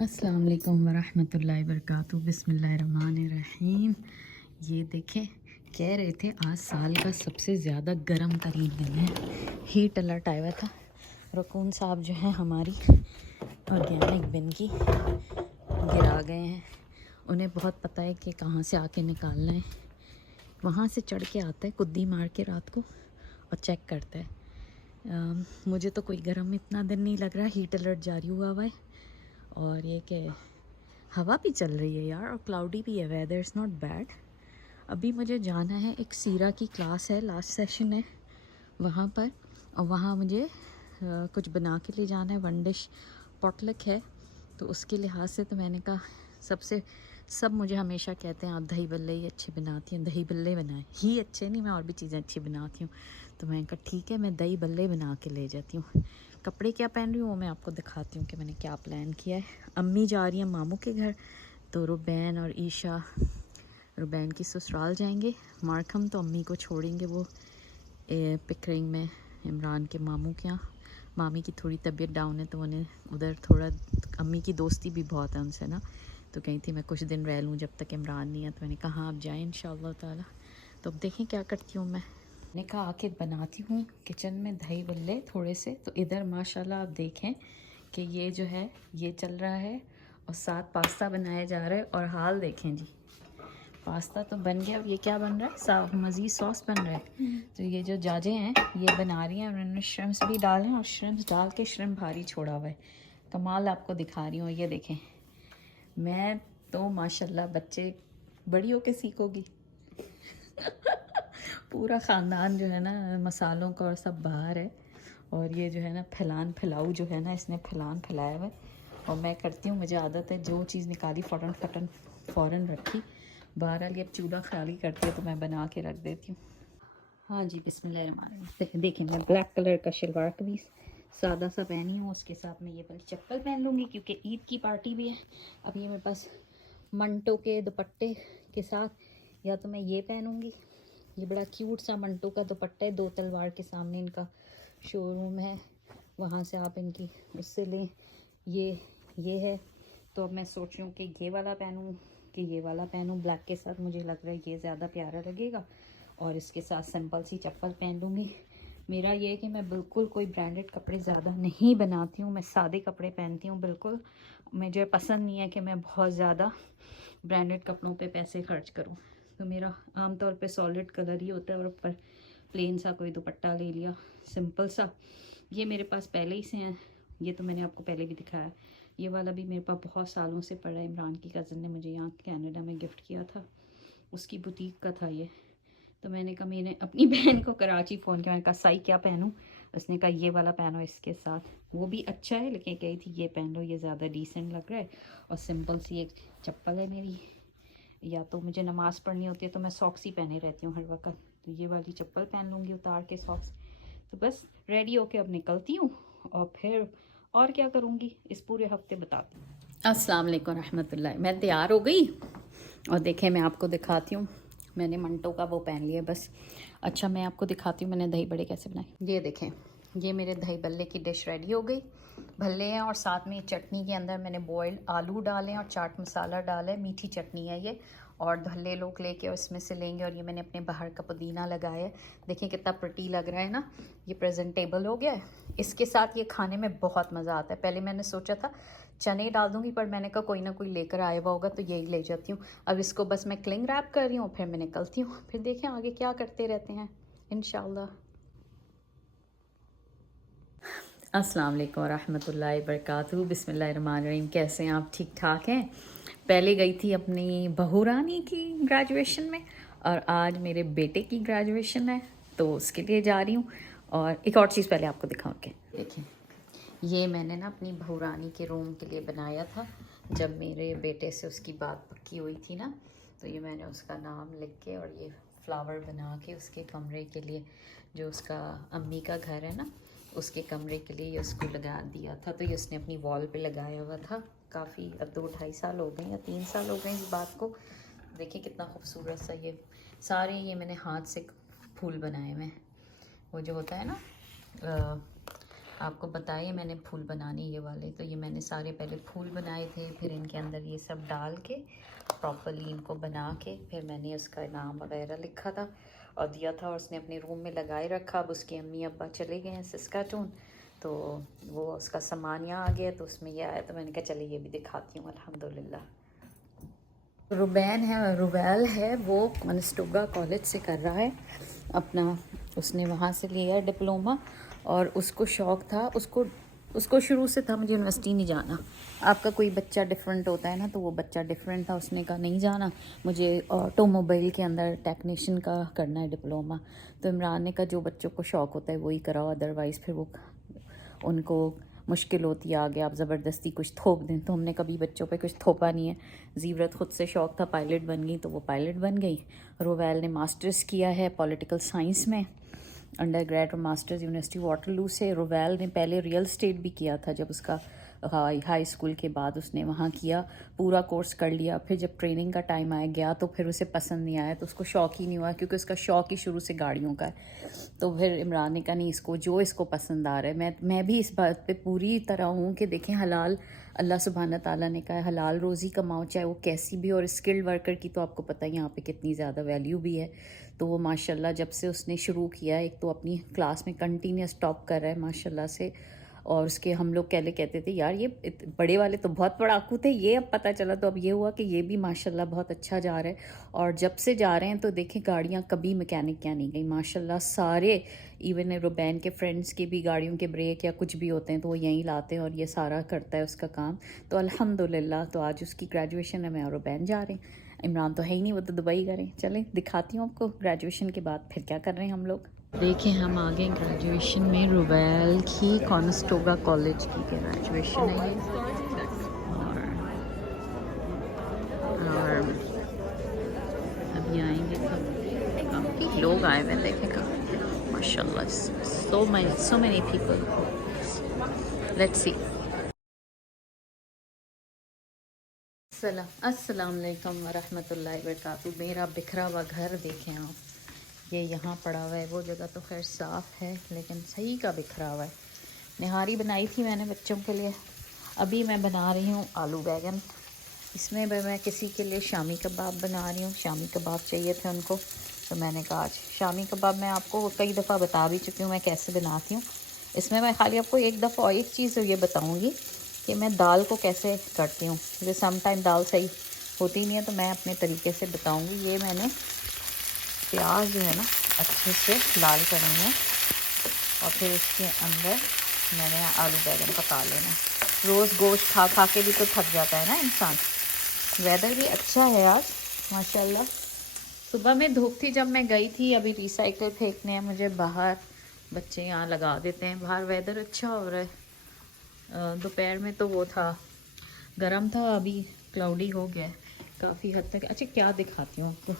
अस्सलाम वालेकुम वरहमतुल्लाहि वबरकातुहू। बिस्मिल्लाहिर्रहमानिर्रहीम। ये देखें, कह रहे थे आज साल का सबसे ज़्यादा गर्म तरीन दिन है। हीट अलर्ट आया हुआ था। रकून साहब जो है हमारी ऑर्गेनिक बिन की गिरा गए हैं। उन्हें बहुत पता है कि कहाँ से आके निकालना है। वहाँ से चढ़ के आता है कुद्दी मार के रात को और चेक करता है। मुझे तो कोई गर्म इतना दिन नहीं लग रहा। हीट अलर्ट जारी हुआ है और ये कि हवा भी चल रही है यार, और क्लाउडी भी है। Weather is not bad. अभी मुझे जाना है, एक सीरा की क्लास है, लास्ट सेशन है वहाँ पर, और वहाँ मुझे कुछ बना के ले जाना है। वन डिश पॉटलक है, तो उसके लिहाज से तो मैंने कहा सब मुझे हमेशा कहते हैं आप दही बल्ले ही अच्छे बनाती हैं, दही बल्ले बनाए ही अच्छे नहीं, मैं और भी चीज़ें अच्छी बनाती हूँ। तो मैंने कहा ठीक है, मैं दही बल्ले बना के ले जाती हूँ। कपड़े क्या पहन रही हूँ वो मैं आपको दिखाती हूँ कि मैंने क्या प्लान किया है। अम्मी जा रही हैं मामू के घर, तो रुबैन और ईशा, रुबैन की ससुराल जाएंगे मार्कम, तो अम्मी को छोड़ेंगे वो पिकरिंग में इमरान के मामू के यहाँ। मामी की थोड़ी तबीयत डाउन है, तो उन्हें उधर थोड़ा, अम्मी की दोस्ती भी बहुत है उनसे ना, तो कही थी मैं कुछ दिन रह लूँ जब तक इमरान नहीं है। तो मैंने कहा हाँ आप जाएँ इंशाअल्लाह ताला। तो अब देखें क्या करती हूँ मैंने कहा आके बनाती हूँ किचन में दही बल्ले थोड़े से। तो इधर माशाल्लाह आप देखें कि ये जो है ये चल रहा है और साथ पास्ता बनाया जा रहा है। और हाल देखें जी, पास्ता तो बन गया, अब ये क्या बन रहा है, मज़ीद सॉस बन रहा है। तो ये जो जाजे हैं ये बना रही हैं, उन्होंने श्रिम्प्स भी डाले हैं और श्रिम्प्स डाल के श्रिम्प भारी छोड़ा हुआ है। कमाल आपको दिखा रही हूँ, ये देखें। मैं तो माशाल्लाह, बच्चे बड़ी होके सीखोगी। पूरा ख़ानदान जो है ना मसालों का और सब बाहर है, और ये जो है ना फैलाऊ जो है ना, इसने फैलाया हुआ है। और मैं करती हूँ, मुझे आदत है जो चीज़ निकाली फ़ौरन रखी। बहरहाल ये अब चूल्हा खाली करती है तो मैं बना के रख देती हूँ। हाँ जी, बिस्मिल्लाहिर्रहमानिर्रहीम। देखिए मैं ब्लैक कलर का शलवार कमीज़ सादा सा पहनी हूँ, उसके साथ में ये वाली चप्पल पहन लूँगी क्योंकि ईद की पार्टी भी है। अब ये मेरे पास मंटो के दुपट्टे के साथ या तो मैं ये पहनूँगी, ये बड़ा क्यूट सा मंटो का दुपट्टा है, दो तलवार के सामने इनका शोरूम है, वहाँ से आप इनकी उससे लें। ये है, तो अब मैं सोच रही हूँ कि ये वाला पहनूँ कि ये वाला पहनूँ। ब्लैक के साथ मुझे लग रहा है ये ज़्यादा प्यारा लगेगा, और इसके साथ सिंपल सी चप्पल पहन लूँगी। मेरा ये है कि मैं बिल्कुल कोई ब्रांडेड कपड़े ज़्यादा नहीं बनाती हूँ, मैं सादे कपड़े पहनती हूँ बिल्कुल। मुझे पसंद नहीं है कि मैं बहुत ज़्यादा ब्रांडेड कपड़ों पे पैसे खर्च करूँ। तो मेरा आमतौर पे सॉलिड कलर ही होता है, और ऊपर प्लेन सा कोई दुपट्टा ले लिया सिंपल सा। ये मेरे पास पहले ही से हैं, ये तो मैंने आपको पहले भी दिखाया। ये वाला भी मेरे पास बहुत सालों से पड़ा है, इमरान की कज़न ने मुझे यहाँ कनाडा में गिफ्ट किया था, उसकी बुटीक का था ये। तो मैंने कहा, मैंने अपनी बहन को कराची फ़ोन किया, मैंने कहा साई क्या पहनूं। उसने कहा ये वाला पहनो इसके साथ, वो भी अच्छा है लेकिन कही थी ये पहन लो, ये ज़्यादा डिसेंट लग रहा है। और सिंपल सी एक चप्पल है मेरी, या तो मुझे नमाज़ पढ़नी होती है तो मैं सॉक्स ही पहने रहती हूँ हर वक्त, तो ये वाली चप्पल पहन लूँगी उतार के सॉक्स। तो बस रेडी होके अब निकलती हूँ, और फिर और क्या करूँगी इस पूरे हफ्ते बताती हूँ। अस्सलाम वालेकुम रहमतुल्लाह। मैं तैयार हो गई और देखें मैं आपको दिखाती हूँ, मैंने मंटो का वो पहन लिया बस। अच्छा मैं आपको दिखाती हूँ मैंने दही बड़े कैसे बनाए। ये देखें, ये मेरे दही बल्ले की डिश रेडी हो गई। भल्ले हैं और साथ में चटनी के अंदर मैंने बॉयल्ड आलू डाले और चाट मसाला डाला है, मीठी चटनी है ये। और भल्ले लोग लेके और इसमें से लेंगे, और ये मैंने अपने बाहर का पुदीना लगाया है। देखिए कितना प्रिटी लग रहा है ना, ये प्रेजेंटेबल हो गया है। इसके साथ ये खाने में बहुत मज़ा आता है। पहले मैंने सोचा था चने डाल दूँगी, पर मैंने कहा कोई ना कोई लेकर आया हुआ होगा तो यही ले जाती हूँ। अब इसको बस मैं क्लिंग रैप कर रही हूँ, फिर मैं निकलती हूँ, फिर देखें आगे क्या करते रहते हैं इंशाल्लाह। अस्सलाम वालेकुम रहमतुल्लाहि वबरकातुहू। बिस्मिल्लाहिर्रहमानिर्रहीम। कैसे हैं आप, ठीक ठाक हैं। पहले गई थी अपनी बहू रानी की ग्रेजुएशन में, और आज मेरे बेटे की ग्रेजुएशन है तो उसके लिए जा रही हूँ। और एक और चीज़ पहले आपको दिखाऊँ के देखें, ये मैंने ना अपनी बहू रानी के रूम के लिए बनाया था। जब मेरे बेटे से उसकी बात पक्की हुई थी ना, तो ये मैंने उसका नाम लिख के और ये फ्लावर बना के उसके कमरे के लिए, जो उसका अम्मी का घर है ना उसके कमरे के लिए ये उसको लगा दिया था। तो ये उसने अपनी वॉल पे लगाया हुआ था काफ़ी, अब 2-2.5 साल हो गए या 3 साल हो गए इस बात को। देखिए कितना खूबसूरत सा ये सारे, ये मैंने हाथ से फूल बनाए हुए हैं। वो जो होता है ना, आपको बताइए मैंने फूल बनाने ये वाले, तो ये मैंने सारे पहले फूल बनाए थे, फिर इनके अंदर ये सब डाल के प्रॉपरली इनको बना के फिर मैंने उसका नाम वगैरह लिखा था और दिया था, और उसने अपने रूम में लगाए रखा। अब उसके अम्मी अब्बा चले गए हैं सिस्काटून, तो वो उसका सामान यहाँ आ गया, तो उसमें ये आया, तो मैंने कहा चलिए ये भी दिखाती हूँ। अल्हम्दुलिल्लाह। रुबैल है, वो कॉनिस्टोगा कॉलेज से कर रहा है अपना, उसने वहाँ से लिया है डिप्लोमा, और उसको शौक़ था, उसको शुरू से था मुझे यूनिवर्सिटी नहीं जाना। आपका कोई बच्चा डिफरेंट होता है ना, तो वो बच्चा डिफरेंट था, उसने कहा नहीं जाना, मुझे ऑटोमोबाइल के अंदर टेक्नीशियन का करना है डिप्लोमा। तो इमरान ने कहा जो बच्चों को शौक़ होता है वही कराओ, अदरवाइज़ फिर वो उनको मुश्किल होती है आगे, आप ज़बरदस्ती कुछ थोप दें। तो हमने कभी बच्चों पे कुछ थोपा नहीं है। ज़ीवरत ख़ुद से शौक़ था, पायलट बन गई, तो वो पायलट बन गई। रुबैल ने मास्टर्स किया है पॉलिटिकल साइंस में, अंडर ग्रेड और मास्टर्स यूनिवर्सिटी वाटरलू से। रुबैल ने पहले रियल स्टेट भी किया था, जब उसका हाई स्कूल के बाद उसने वहाँ किया, पूरा कोर्स कर लिया। फिर जब ट्रेनिंग का टाइम आया गया तो फिर उसे पसंद नहीं आया, तो उसको शौक़ ही नहीं हुआ, क्योंकि उसका शौक़ ही शुरू से गाड़ियों का है। तो फिर इमरान ने कहा नहीं, इसको पसंद आ रहा है। मैं भी इस बात पे पूरी तरह हूँ कि देखें, हलाल, अल्लाह सुब्हाना ताला ने कहा है हलाल रोज़ी कमाओ, चाहे वो कैसी भी। और स्किल्ड वर्कर की तो आपको पता है यहाँ पे कितनी ज़्यादा वैल्यू भी है। तो वो माशाल्लाह जब से उसने शुरू किया, एक तो अपनी क्लास में कंटिन्यूस टॉप कर रहा है माशाल्लाह से। और उसके हम लोग पहले कहते थे यार ये बड़े वाले तो बहुत पढ़ाकू थे, ये अब पता चला, तो अब ये हुआ कि ये भी माशाल्लाह बहुत अच्छा जा रहा है। और जब से जा रहे हैं तो देखें गाड़ियाँ कभी मैकेनिक क्या नहीं गई माशाल्लाह, सारे इवन रुबैन के फ्रेंड्स की भी गाड़ियों के ब्रेक या कुछ भी होते हैं तो वो यहीं लाते हैं, और ये सारा करता है उसका काम। तो अल्हम्दुलिल्लाह, तो आज उसकी ग्रेजुएशन है, मैं और रुबैन जा रहे हैं। इमरान तो है ही नहीं, वो तो दुबई करें। चलें दिखाती हूँ आपको ग्रेजुएशन के बाद फिर क्या कर रहे हैं हम लोग। देखें हम आ गए ग्रेजुएशन में, रुबैल की कॉनिस्टोगा कॉलेज की ग्रेजुएशन है ये। और अभी आएंगे सब, काफ़ी लोग आए हुए देखें, काफ़ी माशाल्लाह, so many people. Let's see. अस्सलाम वालेकुम वरहमतुल्लाहि वबरकातुहू। मेरा बिखरा हुआ घर देखें आप, ये यहाँ पड़ा हुआ है, वो जगह तो खैर साफ़ है लेकिन सही का बिखरा हुआ है। निहारी बनाई थी मैंने बच्चों के लिए, अभी मैं बना रही हूँ आलू बैगन। इसमें मैं किसी के लिए शामी कबाब बना रही हूँ, शामी कबाब चाहिए थे उनको, तो मैंने कहा आज शामी कबाब। मैं आपको कई दफ़ा बता भी चुकी हूँ मैं कैसे बनाती हूँ। इसमें मैं खाली आपको एक दफ़ा और एक चीज़ ये बताऊँगी कि मैं दाल को कैसे करती हूँ, जैसे सम टाइम दाल सही होती नहीं है, तो मैं अपने तरीके से बताऊँगी। ये मैंने प्याज जो है ना अच्छे से लाल करनी है, और फिर इसके अंदर मैंने आलू बैगन पका लेना। रोज़ गोश्त खा खा के भी तो थक जाता है ना इंसान। वेदर भी अच्छा है आज माशाल्लाह। सुबह में धूप थी जब मैं गई थी, अभी रिसाइकिल फेंकने हैं मुझे बाहर, बच्चे यहाँ लगा देते हैं बाहर। वेदर अच्छा हो रहा है। दोपहर में तो वो था, गर्म था, अभी क्लाउडी हो गया है काफ़ी हद तक। अच्छा क्या दिखाती हूँ आपको,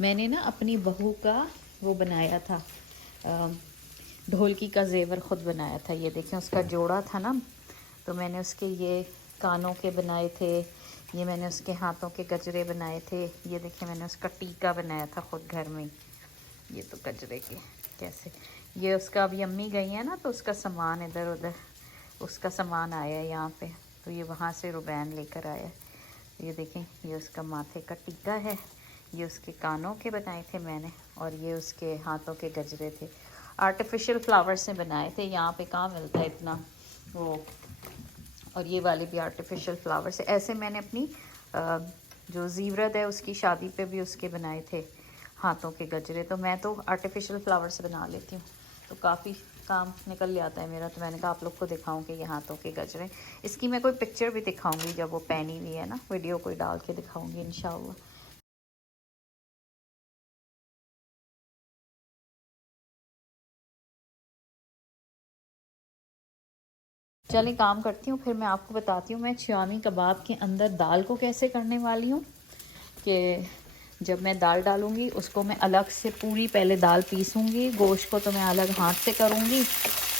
मैंने ना अपनी बहू का वो बनाया था, ढोलकी का जेवर ख़ुद बनाया था। ये देखें उसका जोड़ा था ना, तो मैंने उसके ये कानों के बनाए थे, ये मैंने उसके हाथों के गजरे बनाए थे। ये देखें मैंने उसका टीका बनाया था ख़ुद घर में। ये तो गजरे के कैसे, ये उसका अभी अम्मी गई है ना, तो उसका सामान इधर उधर उसका सामान आया है यहाँ पे, तो ये वहाँ से रुबैन लेकर आया। ये देखें ये उसका माथे का टीका है, ये उसके कानों के बनाए थे मैंने, और ये उसके हाथों के गजरे थे, आर्टिफिशियल फ्लावर से बनाए थे। यहाँ पे कहाँ मिलता है इतना वो, और ये वाले भी आर्टिफिशियल फ्लावर से। ऐसे मैंने अपनी जो ज़ीवरत है उसकी शादी पे भी उसके बनाए थे हाथों के गजरे। तो मैं तो आर्टिफिशियल फ्लावर से बना लेती हूँ, तो काफ़ी काम निकल जाता है मेरा। तो मैंने कहा आप लोग को दिखाऊं कि ये हाथों के गजरे, इसकी मैं कोई पिक्चर भी दिखाऊंगी जब वो पहनी हुई है ना, वीडियो कोई डाल के दिखाऊंगी इंशाल्लाह। चलिए काम करती हूँ, फिर मैं आपको बताती हूँ मैं शामी कबाब के अंदर दाल को कैसे करने वाली हूँ। कि जब मैं दाल डालूँगी उसको मैं अलग से पूरी पहले दाल पीसूँगी, गोश्त को तो मैं अलग हाथ से करूँगी,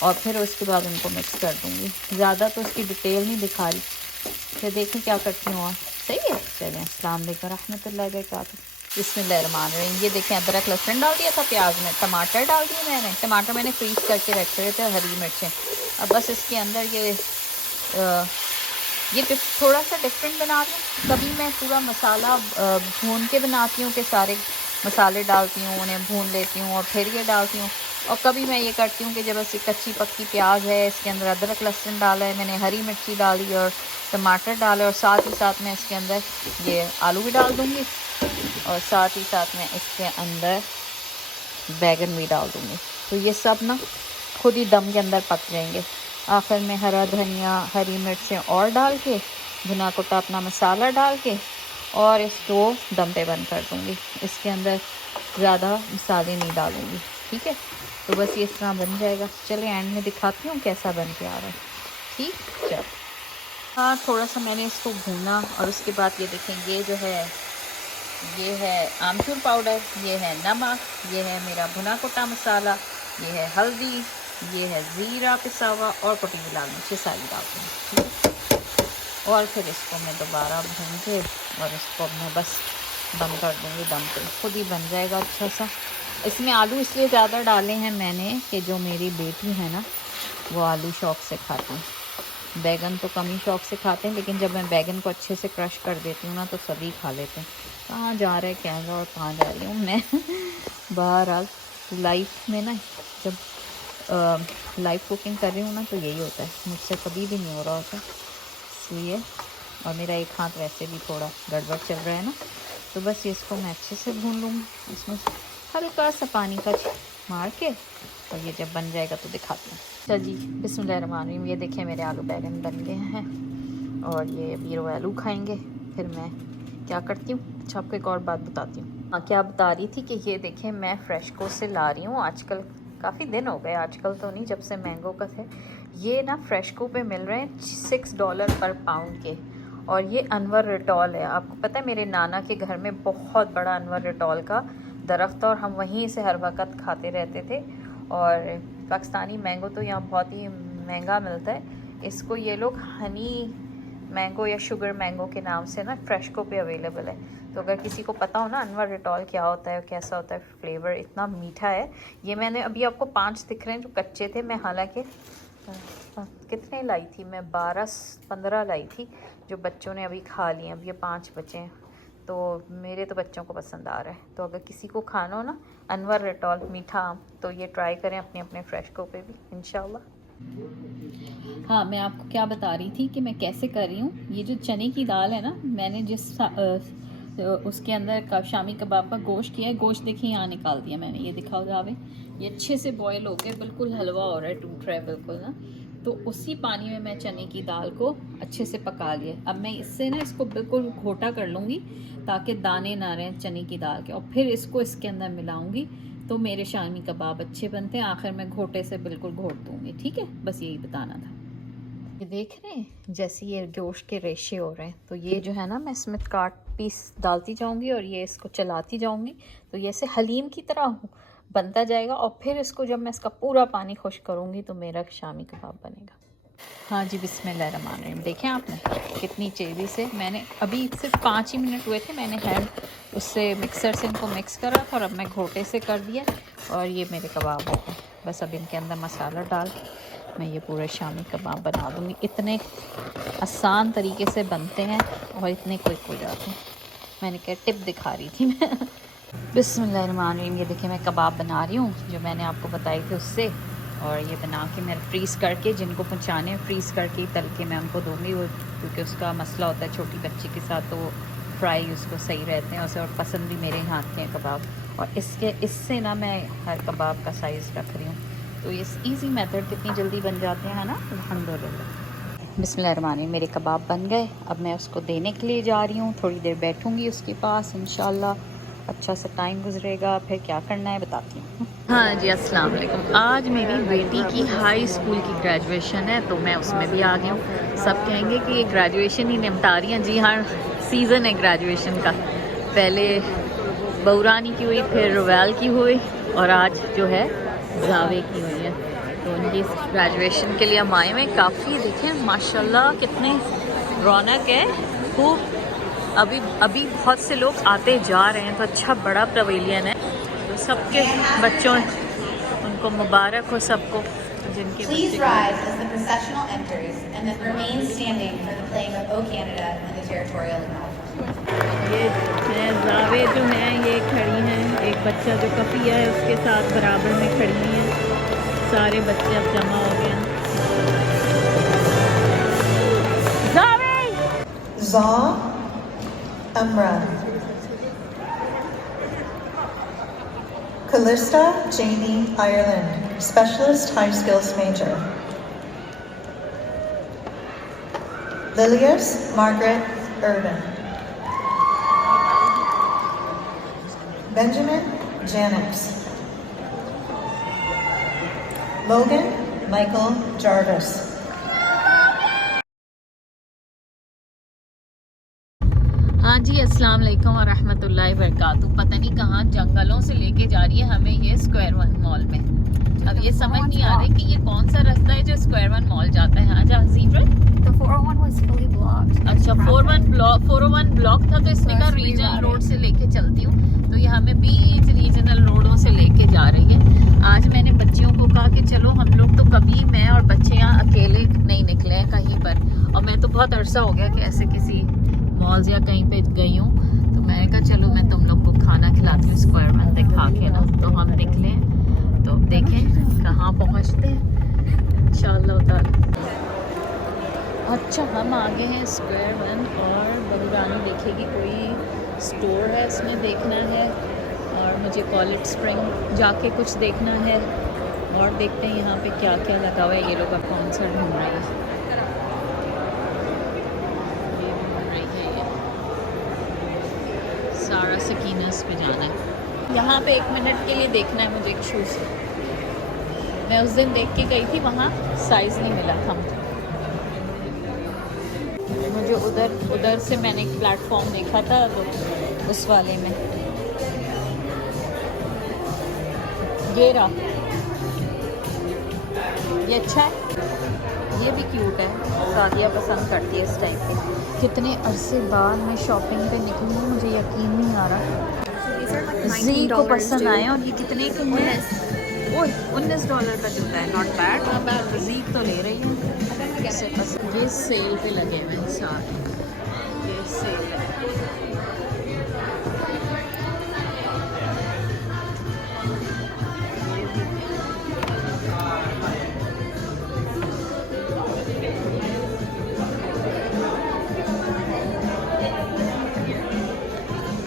और फिर उसके बाद उनको मिक्स कर दूँगी। ज़्यादा तो उसकी डिटेल नहीं दिखा रही, फिर देखें क्या करती हूँ। और सही है, चलें। अस्सलाम वालेकुम रहमतुल्लाहि व बरकातुहू। बिस्मिल्लाहिर्रहमानिर्रहीम। ये देखें अदरक लहसुन डाल दिया था, प्याज में टमाटर डाल दिए मैंने। टमाटर मैंने फ्रीज करके रखे थे, हरी मिर्चें। अब बस इसके अंदर ये थोड़ा सा डिफरेंट बना रही हूँ। कभी मैं पूरा मसाला भून के बनाती हूँ कि सारे मसाले डालती हूँ, उन्हें भून लेती हूँ और फिर ये डालती हूँ। और कभी मैं ये करती हूँ कि जब ऐसी कच्ची पक्की प्याज है, इसके अंदर अदरक लहसुन डाला है मैंने, हरी मिर्ची डाली और टमाटर डाले, और साथ ही साथ मैं इसके अंदर ये आलू भी डाल दूँगी और साथ ही साथ मैं इसके अंदर बैगन भी डाल दूँगी। तो ये सब ना खुद ही दम के अंदर पक जाएंगे। आखिर में हरा धनिया, हरी मिर्चें और डाल के, भुना कुटा अपना मसाला डाल के और इसको दम पे बंद कर दूँगी। इसके अंदर ज़्यादा मसाले नहीं डालूँगी, ठीक है। तो बस ये इस तरह बन जाएगा। चले एंड में दिखाती हूँ कैसा बन के आ रहा है, ठीक। चलो हाँ, थोड़ा सा मैंने इसको भूना और उसके बाद ये देखें, ये है आमचूर पाउडर, ये है नमक, ये है मेरा भुना कुटा मसाला, ये है हल्दी, ये है ज़ीरा पिसा हुआ और कुटी हुई लाल मिर्च सारी डालती हूँ, ठीक है। और फिर इसको मैं दोबारा भून के और इसको मैं बस बंद कर दूँगी दम पे, खुद ही बन जाएगा अच्छा सा। इसमें आलू इसलिए ज़्यादा डाले हैं मैंने कि जो मेरी बेटी है ना वो आलू शौक़ से खाती हैं, बैगन तो कम ही शौक़ से खाते हैं, लेकिन जब मैं बैगन को अच्छे से क्रश कर देती हूँ ना तो सभी खा लेते हैं। कहाँ जा रहे क्या और कहाँ जा रही हूँ मैं बहरहाल लाइफ में ना, जब लाइव कुकिंग कर रही हूँ ना तो यही होता है, मुझसे कभी भी नहीं हो रहा होता इसलिए। और मेरा एक हाथ वैसे भी थोड़ा गड़बड़ चल रहा है ना, तो बस ये इसको मैं अच्छे से भून लूँगी। इसमें हल्का सा पानी का मार के और ये जब बन जाएगा तो दिखाती हूँ। चल जी, बिस्मिल्लाहिर्रहमानिर्रहीम। ये देखें मेरे आलू बैगन बन गए हैं और ये अभी आलू खाएंगे। फिर मैं क्या करती हूँ, अच्छा आपको एक और बात बताती हूँ। हाँ, क्या बता रही थी कि ये देखें मैं फ्रेशको से ला रही हूँ आजकल, काफ़ी दिन हो गए, आजकल तो नहीं, जब से मैंगो का थे। ये ना फ्रेशको पे मिल रहे हैं $6 पर पाउंड के, और ये अनवर रिटॉल है। आपको पता है मेरे नाना के घर में बहुत बड़ा अनवर रिटॉल का दरख्त था और हम वहीं से हर वक्त खाते रहते थे। और पाकिस्तानी मैंगो तो यहाँ बहुत ही महंगा मिलता है, इसको ये लोग हनी मैंगो या शुगर मैंगो के नाम से ना फ्रेशको पे अवेलेबल है। तो अगर किसी को पता हो ना अनवर रिटॉल क्या होता है, कैसा होता है, फ्लेवर इतना मीठा है। ये मैंने अभी आपको 5 दिख रहे हैं जो कच्चे थे, मैं हालांकि कितने लाई थी, मैं 12-15 लाई थी जो बच्चों ने अभी खा लिए। अब ये 5 बचे हैं, तो मेरे तो बच्चों को पसंद आ रहा है। तो अगर किसी को खाना हो ना अनवर रिटॉल मीठा आम, तो ये ट्राई करें अपने अपने फ्रेशको पे भी इंशाल्लाह। हाँ, मैं आपको क्या बता रही थी कि मैं कैसे कर रही हूँ। ये जो चने की दाल है ना, मैंने उसके अंदर शामी कबाब का गोश्त किया है। गोश्त देखिए यहाँ निकाल दिया मैंने, ये दिखाओ जावे, ये अच्छे से बॉयल हो गए, बिल्कुल हलवा हो रहा है, टूट रहा है बिल्कुल ना। तो उसी पानी में मैं चने की दाल को अच्छे से पका लिया। अब मैं इससे ना इसको बिल्कुल घोटा कर लूँगी ताकि दाने ना रहें चने की दाल के, और फिर इसको इसके अंदर मिलाऊँगी तो मेरे शामी कबाब अच्छे बनते हैं। आखिर में घोटे से बिल्कुल घोट दूँगी, ठीक है। बस यही बताना था। ये देख रहे हैं जैसे ये गोश्त के रेशे हो रहे हैं, तो ये जो है ना मैं इसमें काट पीस डालती जाऊंगी और ये इसको चलाती जाऊंगी, तो ये ऐसे हलीम की तरह बनता जाएगा। और फिर इसको जब मैं इसका पूरा पानी खुश करूंगी तो मेरा शामी कबाब बनेगा। हाँ जी, बिस्मिल्लाहिर्रहमानिर्रहीम। देखें आपने कितनी तेज़ी से, मैंने अभी सिर्फ 5 ही मिनट हुए थे, मैंने हैंड उससे मिक्सर से इनको मिक्स करा था और अब मैं घोटे से कर दिया और ये मेरे कबाब हो गए। बस अब इनके अंदर मसाला डाल मैं ये पूरे शामी कबाब बना दूँगी। इतने आसान तरीके से बनते हैं और इतने क्विक हो जाते हैं। मैंने क्या टिप दिखा रही थी मैं बिस्मिल्लाहिर्रहमानिर्रहीम। ये देखिए मैं कबाब बना रही हूँ जो मैंने आपको बताई थी उससे, और ये बना के मैं फ्रीज़ करके, जिनको पहुँचाने फ्रीज़ करके तल के मैं उनको दूँगी, वो क्योंकि उसका मसला होता है छोटी बच्ची के साथ, तो फ्राई उसको सही रहते हैं उसे, और पसंद भी मेरे हाथ के हैं कबाब। और इससे ना मैं हर कबाब का साइज़ रख रही हूँ, तो ये इजी मेथड कितनी जल्दी बन जाते हैं ना, अल्हम्दुलिल्लाह। बिस्मिल्लाहिर्रहमानिर्रहीम। मेरे कबाब बन गए, अब मैं उसको देने के लिए जा रही हूँ। थोड़ी देर बैठूँगी उसके पास, इंशाल्लाह अच्छा सा टाइम गुजरेगा। फिर क्या करना है बताती हूँ। हाँ जी, अस्सलाम वालेकुम। आज मेरी बेटी की हाई स्कूल की ग्रेजुएशन है, तो मैं उसमें भी आ गई हूँ। सब कहेंगे कि ये ग्रेजुएशन ही निपटा रही हैं। जी हाँ, सीज़न है ग्रेजुएशन का। पहले बउरानी की हुई, फिर रोवैल की हुई, और आज जो है जावे की हुई है। तो उनकी ग्रेजुएशन के लिए हम आए हुए। काफ़ी देखें माशाल्लाह कितने रौनक है, खूब अभी अभी बहुत से लोग आते जा रहे हैं, तो अच्छा बड़ा पवेलियन है, तो सबके बच्चों उनको मुबारक हो सबको जिनके Please बच्चे। rise as the processional enters and then remain standing for the playing of O Canada and the territorial acknowledgement. ये जावे जो हैं ये खड़ी हैं, एक बच्चा जो कफिया है उसके साथ बराबर में खड़ी हैं, सारे बच्चे अब जमा हो गए हैं। जावे Za Amran. Callista Janie Ireland, Specialist High Skills Major. Lilius Margaret Urban. Benjamin Janice. Logan Michael Jarvis. हाँ जी, अस्सलाम वालेकुम व रहमतुल्लाहि व बरकातहू। पता नहीं कहाँ जंगलों से लेके जा रही है हमें ये स्क्वायर वन मॉल में। अब ये समझ नहीं आ रही कि ये कौन सा रास्ता है जो स्क्वायर वन मॉल जाता है। हाँ जहाँ The 401 was fully blocked. अच्छा 401 ब्लॉक था, तो इसने कहा रीजनल रोड से लेके चलती हूँ, तो ये हमें बीच रीजनल रोडों से लेके जा रही है। आज मैंने बच्चियों को कहा कि चलो हम लोग तो कभी मैं और बच्चे यहाँ अकेले नहीं निकले हैं कहीं पर, और मैं तो बहुत अरसा हो गया कि ऐसे किसी मॉल्स या कहीं पे गई हूँ, तो मैंने कहा चलो मैं तुम लोग को खाना खिलाती हूँ स्क्वायर वन दिखा के ना। तो हम निकले, तो देखें कहाँ पहुँचते हैं इंशाअल्लाह ताला। अच्छा हम आगे हैं स्क्वायर वन, और बहूरानी देखेगी कोई स्टोर है इसमें देखना है, और मुझे कॉलेज स्प्रिंग जाके कुछ देखना है, और देखते हैं यहाँ पे क्या क्या लगा हुआ है। ये लोग अब कॉन्सर्ट ढूंढ रहे हैं, ये ढूंढ रही है ये सारा सकीनस पे जाना है। यहाँ पे 1 मिनट के लिए देखना है मुझे एक शूज़। मैं उस दिन देख के गई थी, वहाँ साइज़ नहीं मिला था मुझे। उधर से मैंने एक प्लेटफॉर्म देखा था, तो उस वाले में ये रहा, ये अच्छा है, ये भी क्यूट है, सादिया पसंद करती है इस टाइप के। कितने अरसे बाद मैं शॉपिंग पे निकली हूँ, मुझे यकीन नहीं आ रहा। जी को पसंद आए, और ये कितने के हैं? ओह $19 का जूता है, नॉट बैड। जी तो ले रही हूँ इससे पसंद। ये सेल पे लगे हुए हैं सारे, ये सेल है।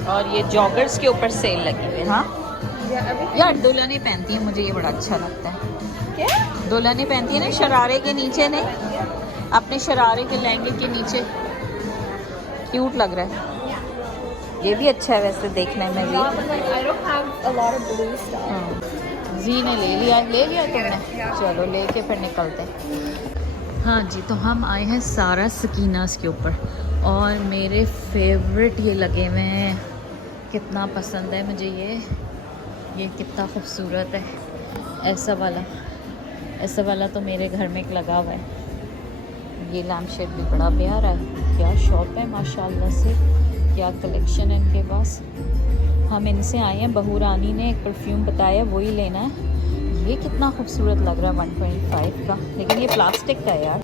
और ये जॉगर्स के ऊपर सेल लगी हुई है। हाँ यार दुल्हनें पहनती हैं, मुझे ये बड़ा अच्छा लगता है। क्या दुल्हनें पहनती है ना, शरारे के नीचे नहीं, अपने शरारे के लहंगे के नीचे, क्यूट लग रहा है। ये भी अच्छा है वैसे देखने में भी। जी ने ले लिया तुमने, चलो लेके फिर निकलते हैं। हाँ जी, तो हम आए हैं सारा सकीनास के ऊपर, और मेरे फेवरेट ये लगे हुए हैं। कितना पसंद है मुझे ये कितना खूबसूरत है। ऐसा वाला तो मेरे घर में एक लगा हुआ है। ये लैम्प शेड भी बड़ा प्यारा है। क्या शॉप है माशाल्लाह से, क्या कलेक्शन है इनके पास। हम इनसे आए हैं, बहू रानी ने एक परफ्यूम बताया वही लेना है। ये कितना खूबसूरत लग रहा है 125 का, लेकिन ये प्लास्टिक का है यार,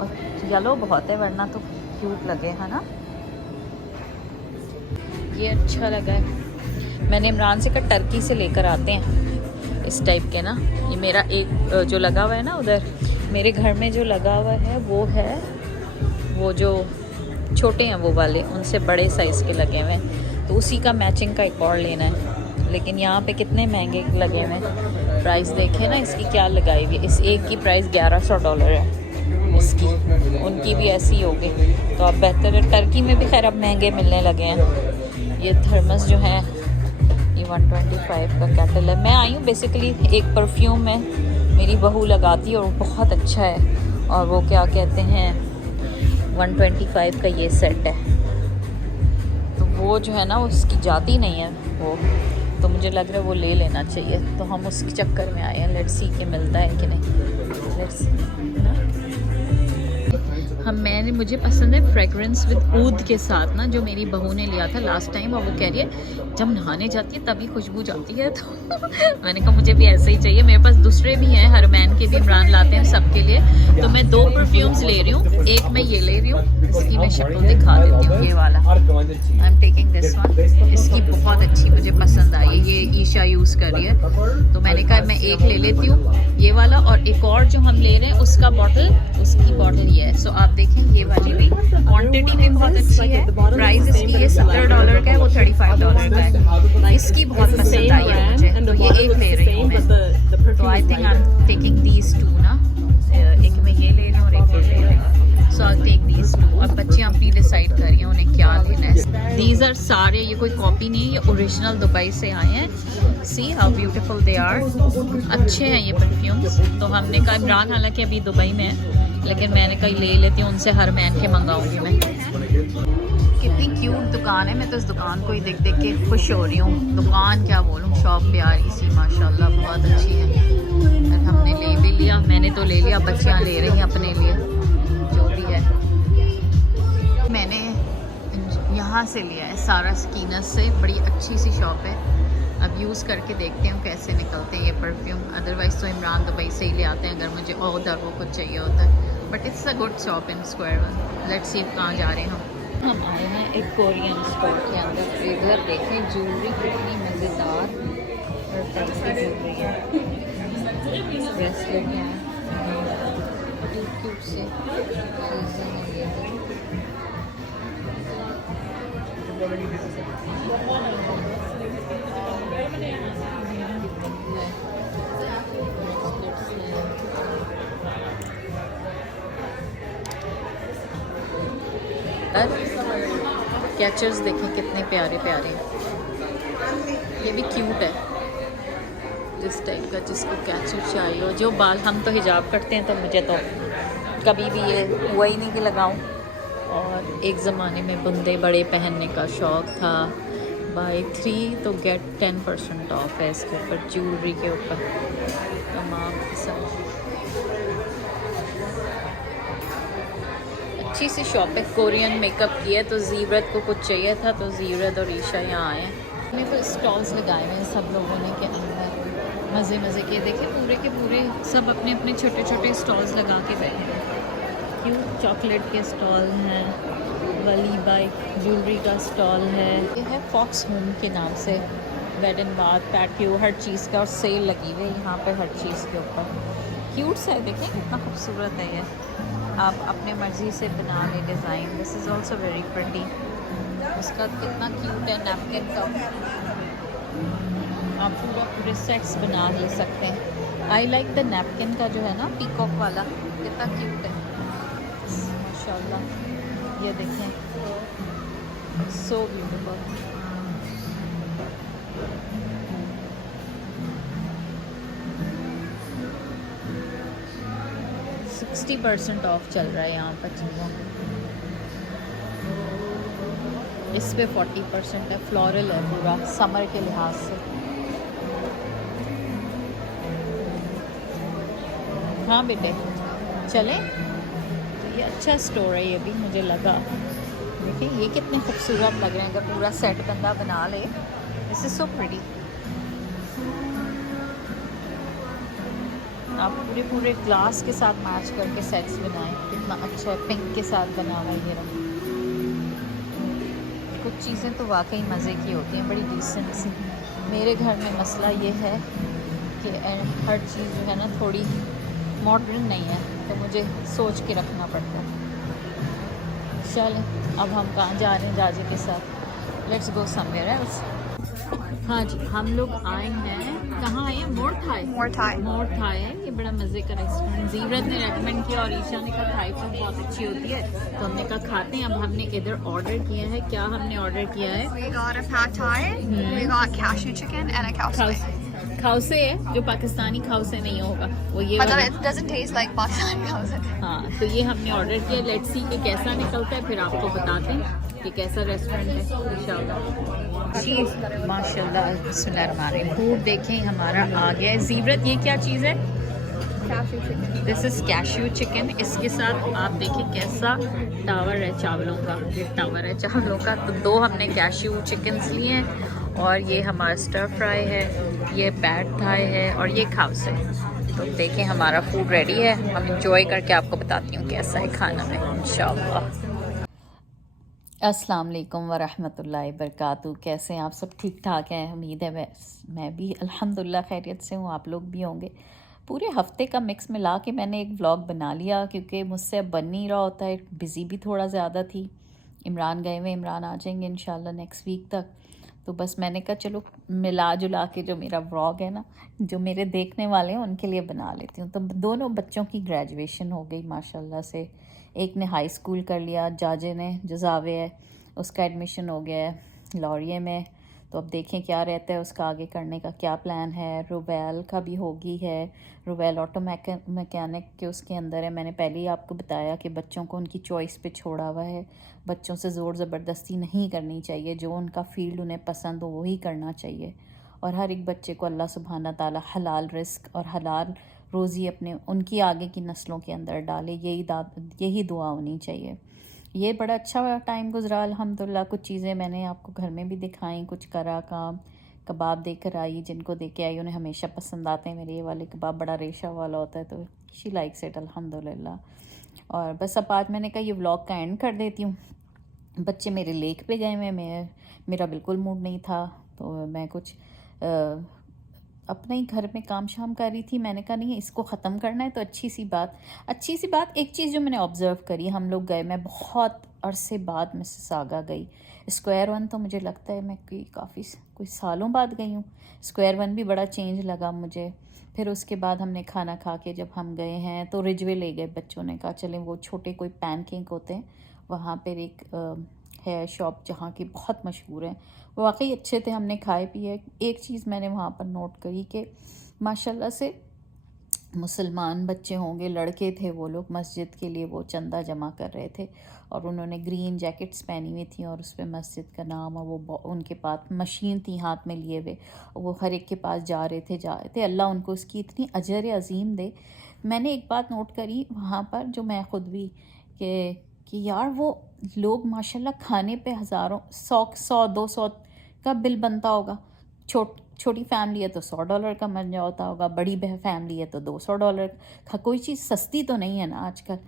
और येलो बहुत है, वरना तो क्यूट लगे है ना। ये अच्छा लगा है। मैंने इमरान से कहा टर्की से लेकर आते हैं इस टाइप के ना। ये मेरा एक जो लगा हुआ है ना उधर मेरे घर में जो लगा हुआ है वो जो छोटे हैं वो वाले, उनसे बड़े साइज़ के लगे हुए हैं, तो उसी का मैचिंग का एक और लेना है। लेकिन यहाँ पे कितने महंगे लगे हुए हैं। प्राइस देखे ना इसकी क्या लगाई हुई है। इस एक की प्राइस $1100 है इसकी, उनकी भी ऐसी होगी। तो अब बेहतर है, टर्की में भी खैर अब महंगे मिलने लगे हैं। ये थर्मस जो है ये 125 का कैटल है। मैं आई हूँ बेसिकली एक परफ्यूम है, मेरी बहू लगाती है और बहुत अच्छा है, और वो क्या कहते हैं 125 का ये सेट है। तो वो जो है ना उसकी जाती नहीं है वो, तो मुझे लग रहा है वो ले लेना चाहिए। तो हम उसके चक्कर में आए हैं, लेट्स सी कि मिलता है कि नहीं, लेट्स सी ना। मुझे पसंद है फ्रेगरेंस विद ऊद के साथ ना, जो मेरी बहू ने लिया था लास्ट टाइम, और वो कह रही है जब नहाने जाती है तभी खुशबू जाती है। तो मैंने कहा मुझे भी ऐसे ही चाहिए। मेरे पास दूसरे भी हैं, हरमैन के भी इमरान लाते हैं सबके लिए। तो मैं 2 परफ्यूम्स ले रही हूँ, एक मैं ये ले रही हूँ, इसकी मैं शक्ल दिखा देती हूँ, ये वाला I am taking this one. इसकी बहुत अच्छी मुझे पसंद आई है, ये ईशा यूज़ कर रही है, तो मैंने कहा मैं एक ले लेती हूँ ये वाला, और एक और जो हम ले रहे हैं उसकी बॉटल ये है। सो आप देखें ये वाली भी क्वांटिटी भी बहुत अच्छी है। प्राइस इसकी ये $70 का है, वो $35 का है। इसकी बहुत पसंद आई है मुझे, तो ये एक ले रही हूँ मैं। तो I think I am taking these 2 ना, एक मैं ये ले रही हूँ और एक ये ले रही हूँ। सो आई टेक दीज 2। अब बच्चियाँ अपनी डिसाइड कर रही हैं उन्हें क्या लेना है। दीज आर सारे, ये कोई कॉपी नहीं है, ये ओरिजिनल दुबई से आए हैं। See how beautiful they are, अच्छे हैं ये परफ्यूम्स। तो हमने कहा, इमरान हालांकि अभी दुबई में है, लेकिन मैंने कहा ले लेती हूँ उनसे, हरमैन के मंगाऊंगी मैं। कितनी क्यूट दुकान है, मैं तो इस दुकान को ही देख देख के खुश हो रही हूँ। दुकान क्या बोलूँ, शॉप प्यारी सी माशाल्लाह बहुत अच्छी है। और हमने ले भी लिया, मैंने तो ले लिया, बच्चियाँ ले रही हैं अपने लिए, जो भी है। मैंने यहाँ से लिया है सारा स्कीनस से, बड़ी अच्छी सी शॉप है। अब यूज़ करके देखते हैं कैसे निकलते हैं ये परफ्यूम। अदरवाइज़ तो इमरान दुबई से ही ले आते हैं अगर मुझे और उधर वो कुछ चाहिए होता है। But it's a good shop in square one. Let's see कहाँ जा रहे हैं हम आए हैं एक कोरियन स्टोर के अंदर। इधर देखें ज्वेलरी कितनी मज़ेदार और फैंसी ज्वेलरी है, ब्रेसलेट हैं, क्यूट से चीज़ें हैं ये भी। कैचर्स देखें कितने प्यारे प्यारे, ये भी क्यूट है जिस टाइप का, जिसको कैचर चाहिए हो। जो बाल, हम तो हिजाब करते हैं तो मुझे तो कभी भी ये हुआ ही नहीं कि लगाऊं। और एक ज़माने में बुंदे बड़े पहनने का शौक़ था। बाय 3 तो गेट 10% ऑफ है इसके ऊपर, ज्वेलरी के ऊपर तमाम किस्म। अच्छी सी शॉप है, कोरियन मेकअप की है। तो ज़ीरत को कुछ चाहिए था, तो ज़ीरत और ईशा यहाँ आए हैं। अपने तो स्टॉल्स लगाए हुए हैं सब लोगों ने के अंदर, मज़े मज़े के। देखें पूरे के पूरे सब अपने अपने छोटे छोटे स्टॉल्स लगा के बैठे हैं। क्यूट चॉकलेट के स्टॉल हैं, वली बाइक ज्वेलरी का स्टॉल है। ये है फॉक्स होम के नाम से, बेड एंड बाथ, पैटियो, हर चीज़ का, और सेल लगी हुई है यहाँ पर हर चीज़ के ऊपर। क्यूट सा है, देखें कितना खूबसूरत है ये। आप अपने मर्ज़ी से बना लें design. This is also very pretty. उसका कितना क्यूट है, नैपकिन का आप पूरे सेट्स बना ले सकते हैं। आई लाइक द नैपकिन का जो है ना, पीकॉक वाला, कितना क्यूट है माशाल्लाह। ये देखें, सो ब्यूटीफुल। %60 ऑफ चल रहा है यहाँ पर चीज़ों। इस पे 40% है, फ्लोरल है पूरा समर के लिहाज से। हाँ बेटे चलें, तो ये अच्छा स्टोर है, ये भी मुझे लगा। देखिए ये कितने खूबसूरत लग रहे हैं, अगर पूरा सेट बंदा बना ले। This is so pretty. आप पूरे पूरे ग्लास के साथ मैच करके सेट्स बनाएं, कितना अच्छा है। पिंक के साथ बना हुआ है ये रंग। कुछ चीज़ें तो वाकई मज़े की होती हैं, बड़ी डिसेंट सी। मेरे घर में मसला ये है कि हर चीज़ जो है ना थोड़ी मॉडर्न नहीं है, तो मुझे सोच के रखना पड़ता है। चलें अब हम कहाँ जा रहे हैं जाजी के साथ। Let's go somewhere else. हाँ जी, हम लोग आए हैं, कहाँ आए हैं? मोर थाई है। ये बड़ा मज़े का रेस्टोरेंट ज़ीरत ने रेकमेंड किया और ईशा ने कहा थाई फूड बहुत अच्छी होती है, तो हमने कहा खाते हैं। अब हमने इधर ऑर्डर किया है, क्या हमने ऑर्डर किया है? We got a pad thai, we got cashew chicken and a khao खाउसे है, जो पाकिस्तानी खाउसे नहीं होगा वो ये मतलब वाला। it doesn't taste like Pakistani khao. हाँ, तो ये हमने ऑर्डर किया। लेट्स सी कि कैसा निकलता है, फिर आपको बताते हैं कि कैसा रेस्टोरेंट है इंशाल्लाह। जी माशाल्लाह, बिस्मिल्लाहिर्रहमानिर्रहीम। फूड देखें हमारा आ गया है। ज़ीरत ये क्या चीज़ है? cashew chicken. This is cashew chicken. इसके साथ आप देखिए कैसा टावर है चावलों का, ये टावर है चावलों का। तो 2 हमने कैश्यू चिकन्स लिए हैं और ये हमारा स्टर फ्राई है, ये पैड थाई है और ये खाउस है। तो देखें हमारा फूड रेडी है, हम इंजॉय करके आपको बताती हूँ कैसा है खाना में इंशाल्लाह। अस्सलाम वालेकुम वरहमतुल्लाहि वबरकातुहू। कैसे हैं आप सब? ठीक ठाक हैं? उम्मीद है मैं भी अल्हम्दुलिल्लाह खैरियत से हूँ, आप लोग भी होंगे। पूरे हफ्ते का मिक्स मिला के मैंने एक व्लॉग बना लिया क्योंकि मुझसे अब बन नहीं रहा होता है, बिज़ी भी थोड़ा ज़्यादा थी। इमरान गए हुए, इमरान आ जाएंगे इंशाल्लाह नेक्स्ट वीक तक। तो बस मैंने कहा चलो मिला जुला के जो मेरा व्लॉग है ना, जो मेरे देखने वाले हैं उनके लिए बना लेती हूँ। तो दोनों बच्चों की ग्रेजुएशन हो गई माशाल्लाह से। एक ने हाई स्कूल कर लिया, जाजे ने जो जावे है उसका एडमिशन हो गया है लॉरिये में। तो अब देखें क्या रहता है उसका, आगे करने का क्या प्लान है। रुबैल का भी होगी है, रुबैल ऑटो मैकेनिक के उसके अंदर है। मैंने पहले ही आपको बताया कि बच्चों को उनकी चॉइस पे छोड़ा हुआ है, बच्चों से ज़ोर ज़बरदस्ती नहीं करनी चाहिए, जो उनका फील्ड उन्हें पसंद हो वही करना चाहिए। और हर एक बच्चे को अल्लाह सुब्हाना ताला हलाल रिस्क और हलाल रोज़ी अपने उनकी आगे की नस्लों के अंदर डाले, यही दुआ होनी चाहिए। ये बड़ा अच्छा टाइम गुजरा अल्हम्दुलिल्लाह। कुछ चीज़ें मैंने आपको घर में भी दिखाई, कुछ करा काम, कबाब देकर आई, जिनको दे के आई उन्हें हमेशा पसंद आते हैं मेरे ये वाले कबाब, बड़ा रेशा वाला होता है, तो शी लाइक्स इट अल्हम्दुलिल्लाह। और बस अब आज मैंने कहा ये व्लॉग का एंड कर देती हूँ। बच्चे मेरे लेक पे गए हुए, मेरा बिल्कुल मूड नहीं था, तो मैं कुछ अपने ही घर में काम शाम कर रही थी। मैंने कहा नहीं इसको ख़त्म करना है तो अच्छी सी बात एक चीज़ जो मैंने ऑब्ज़र्व करी, हम लोग गए, मैं बहुत अरसे बाद मिसिसागा गई। स्क्वायर वन तो मुझे लगता है मैं कोई सालों बाद गई हूँ। स्क्वायर वन भी बड़ा चेंज लगा मुझे। फिर उसके बाद हमने खाना खा के जब हम गए हैं तो रिजवे ले गए, बच्चों ने कहा चलें वो छोटे कोई पैनकेक होते हैं वहाँ पर एक है शॉप जहाँ की बहुत मशहूर है, वो वाकई अच्छे थे, हमने खाए पिए। एक चीज़ मैंने वहाँ पर नोट करी कि माशाल्लाह से मुसलमान बच्चे होंगे, लड़के थे वो लोग, मस्जिद के लिए वो चंदा जमा कर रहे थे और उन्होंने ग्रीन जैकेट्स पहनी हुई थी और उस पर मस्जिद का नाम और वो उनके पास मशीन थी हाथ में लिए हुए, वो हर एक के पास जा रहे थे। अल्लाह उनको उसकी इतनी अजर अजीम दे। मैंने एक बात नोट करी वहाँ पर, जो मैं ख़ुद भी कि यार वो लोग माशाल्लाह खाने पे हज़ारों 100-200 का बिल बनता होगा। छोटी फैमिली है तो $100 का बन जाता होगा, बड़ी फैमिली है तो $200 का। कोई चीज़ सस्ती तो नहीं है ना आजकल,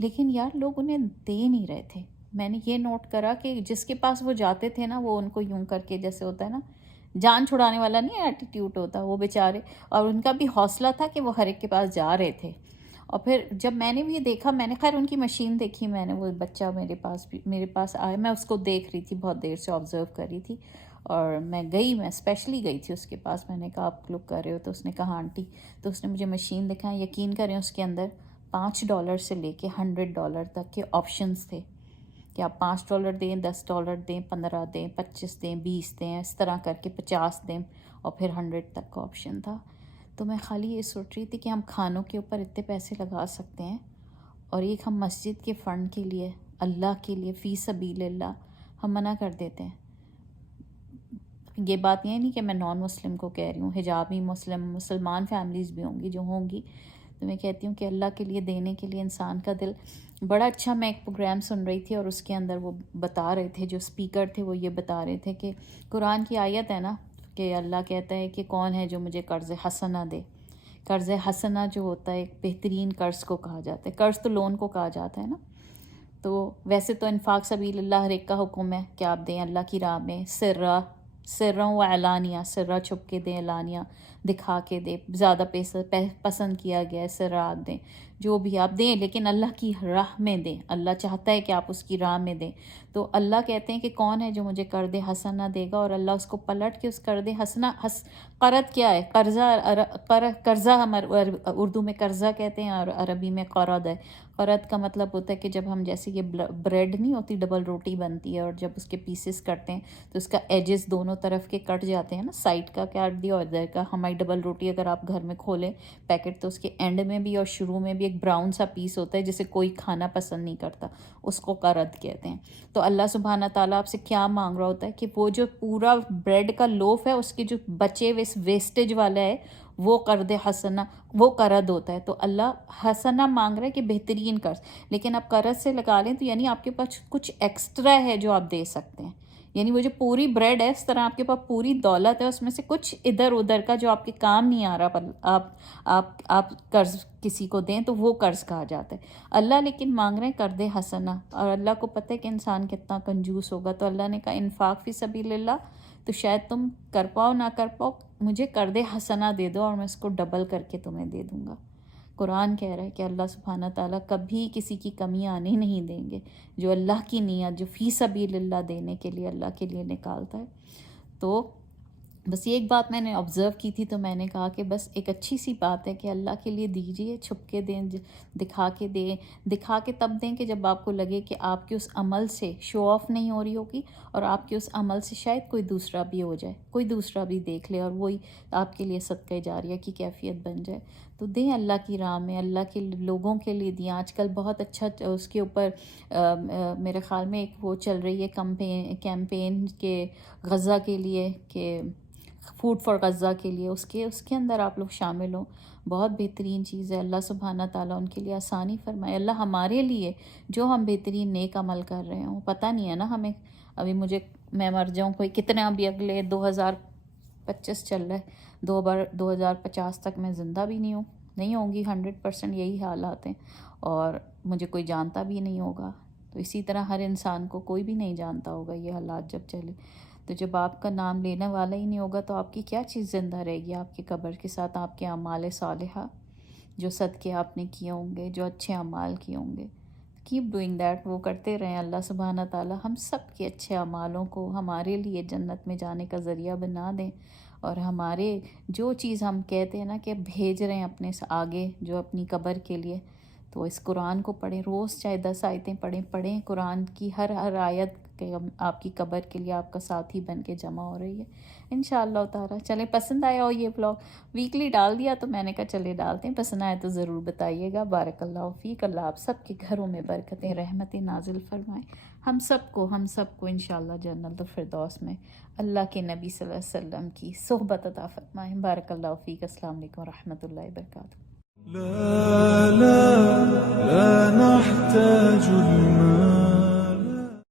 लेकिन यार लोग उन्हें दे नहीं रहे थे। मैंने ये नोट करा कि जिसके पास वो जाते थे ना, वो उनको यूं करके, जैसे होता है ना जान छुड़ाने वाला नहीं एटीट्यूड होता, वो बेचारे, और उनका भी हौसला था कि वो हर एक के पास जा रहे थे। और फिर जब मैंने भी देखा, मैंने खैर उनकी मशीन देखी, मैंने वो बच्चा मेरे पास आया, मैं उसको देख रही थी, बहुत देर से ऑब्ज़र्व कर रही थी। और मैं स्पेशली गई थी उसके पास। मैंने कहा आप लोग कर रहे हो? तो उसने कहा आंटी। तो उसने मुझे मशीन दिखाई। यकीन करें उसके अंदर $5 से लेके $100 तक के ऑप्शंस थे कि आप $5 दें, $10 दें, 15 दें, 25 दें, 20 दें, इस तरह करके 50 दें और फिर 100 तक का ऑप्शन था। तो मैं खाली ये सोच रही थी कि हम खानों के ऊपर इतने पैसे लगा सकते हैं और एक हम मस्जिद के फ़ंड के लिए, अल्लाह के लिए, फ़ी सबीलिल्लाह हम मना कर देते हैं। ये बात ये नहीं कि मैं नॉन मुस्लिम को कह रही हूँ, हिजाबी मुसलमान फैमिलीज़ भी होंगी जो होंगी, तो मैं कहती हूँ कि अल्लाह के लिए देने के लिए इंसान का दिल बड़ा अच्छा। मैं एक प्रोग्राम सुन रही थी और उसके अंदर वो बता रहे थे, जो स्पीकर थे वो ये बता रहे थे कि कुरान की आयत है ना कि अल्लाह कहता है कि कौन है जो मुझे कर्ज़ हसना दे। कर्ज़ हसना जो होता है एक बेहतरीन कर्ज़ को कहा जाता है, कर्ज़ तो लोन को कहा जाता है ना। तो वैसे तो इन्फाक सबीलिल्लाह हर एक का हुक्म है कि आप दें अल्लाह की राह में, सिर्रा व एलानिया, सिर्रा छुप के दें, एलानिया दिखा के दें, ज़्यादा पैसा पसंद किया गया है सिर्रा आप दें, जो भी आप दें, लेकिन अल्लाह की राह में दें। अल्लाह चाहता है कि आप उसकी राह में दें। तो अल्लाह कहते हैं कि कौन है जो मुझे कर्ज़ हसना देगा, और अल्लाह उसको पलट के उस कर्ज़ हसना क़र्ज़ क्या है, कर्ज़ा हमारे उर्दू में कर्ज़ा कहते हैं और अरबी में क़रद है। क़रद का मतलब होता है कि जब हम जैसे ये ब्रेड नहीं होती, डबल रोटी बनती है और जब उसके पीसेस कटते हैं तो उसका एजेस दोनों तरफ के कट जाते हैं ना, साइड का काट दिया और इधर का। हमारी डबल रोटी अगर आप घर में खोलें पैकेट तो उसके एंड में भी और शुरू में भी एक ब्राउन सा पीस होता है जिसे कोई खाना पसंद नहीं करता, उसको क़रद कहते हैं। तो अल्लाह सुब्हाना ताला आपसे क्या मांग रहा होता है कि वो जो पूरा ब्रेड का लोफ है उसके जो बचे वेस्टेज वाला है वो कर्ज हसना, वो कर्ज होता है। तो अल्लाह हसना मांग रहा है कि बेहतरीन कर्ज, लेकिन आप कर्ज से लगा लें तो यानी आपके पास कुछ एक्स्ट्रा है जो आप दे सकते हैं। यानी वो जो पूरी ब्रेड है, इस तरह आपके पास पूरी दौलत है, उसमें से कुछ इधर उधर का जो आपके काम नहीं आ रहा पर आप कर्ज किसी को दें तो वो कर्ज कहा जाता है। अल्लाह लेकिन मांग रहे हैं कर्द हसना, और अल्लाह को पता है कि इंसान कितना कंजूस होगा। तो अल्लाह ने कहा इन्फाक फी सबीलिल्लाह, तो शायद तुम कर पाओ ना कर पाओ, मुझे कर्द हसना दे दो और मैं इसको डबल करके तुम्हें दे दूँगा। कुरान कह रहा है कि अल्लाह सुब्हाना ताला कभी किसी की कमी आने नहीं देंगे। जो अल्लाह की नीयत, जो फ़ी सबीलिल्लाह देने के लिए अल्लाह के लिए निकालता है। तो बस ये एक बात मैंने ऑब्ज़र्व की थी, तो मैंने कहा कि बस एक अच्छी सी बात है कि अल्लाह के लिए दीजिए, छुप के दें, दिखा के दें। दिखा के तब दें कि जब आपको लगे कि आपके उस अमल से शो ऑफ नहीं हो रही होगी, और आपके उस अमल से शायद कोई दूसरा भी हो जाए, कोई दूसरा भी देख ले और वही आपके लिए सदका जारिया की कैफियत बन जाए। तो दें अल्लाह की राह में, अल्लाह के लोगों के लिए दिए। आजकल बहुत अच्छा उसके ऊपर मेरे ख़्याल में एक वो चल रही है कैंपेन के गज़ा के लिए, कि फूड फॉर गज़ा के लिए, उसके अंदर आप लोग शामिल हों। बहुत बेहतरीन चीज़ है। अल्लाह सुब्हाना ताला उनके लिए आसानी फरमाए। अल्लाह हमारे लिए जो हम बेहतरीन नेक अमल कर रहे हों, पता नहीं है ना हमें, अभी मैं मर जाऊँ कोई कितना, अभी अगले 2025 चल रहा है, 2050 तक मैं ज़िंदा भी नहीं होंगी, 100% यही हालात हैं, और मुझे कोई जानता भी नहीं होगा। तो इसी तरह हर इंसान को कोई भी नहीं जानता होगा ये हालात जब चले। तो जब आपका नाम लेने वाला ही नहीं होगा तो आपकी क्या चीज़ ज़िंदा रहेगी आपके कब्र के साथ? आपके अमाल सालिहा, जो सदक़े आपने किए होंगे, जो अच्छे अमाल किए होंगे। कीप डूइंग दैट, वो करते रहें। अल्लाह सुब्हाना ताला हम सब के अच्छे अमालों को हमारे लिए जन्नत में जाने का ज़रिया बना दें, और हमारे जो चीज़ हम कहते हैं ना कि भेज रहे हैं अपने आगे, जो अपनी कब्र के लिए, तो इस कुरान को पढ़ें रोज़, चाहे 10 आयतें पढ़ें कुरान की। हर आयत के आपकी कब्र के लिए आपका साथी बन के जमा हो रही है इंशाअल्लाह ताला। चलें, पसंद आया हो ये ब्लॉग, वीकली डाल दिया तो मैंने कहा चले डालते हैं, पसंद आए तो ज़रूर बताइएगा। बारकल्लाहु फ़ीक, अल्लाह आप सब के घरों में बरकतें रहमतें नाजिल फरमाएँ। हम सबको इंशाअल्लाह जन्नतुल फिरदौस में अल्लाह के नबी सल्लल्लाहु अलैहि वसल्लम की सोहबत अता फरमाएँ। बारकल्लाहु फ़ीक। अस्सलाम वालेकुम व रहमतुल्लाहि व बरकातुहू।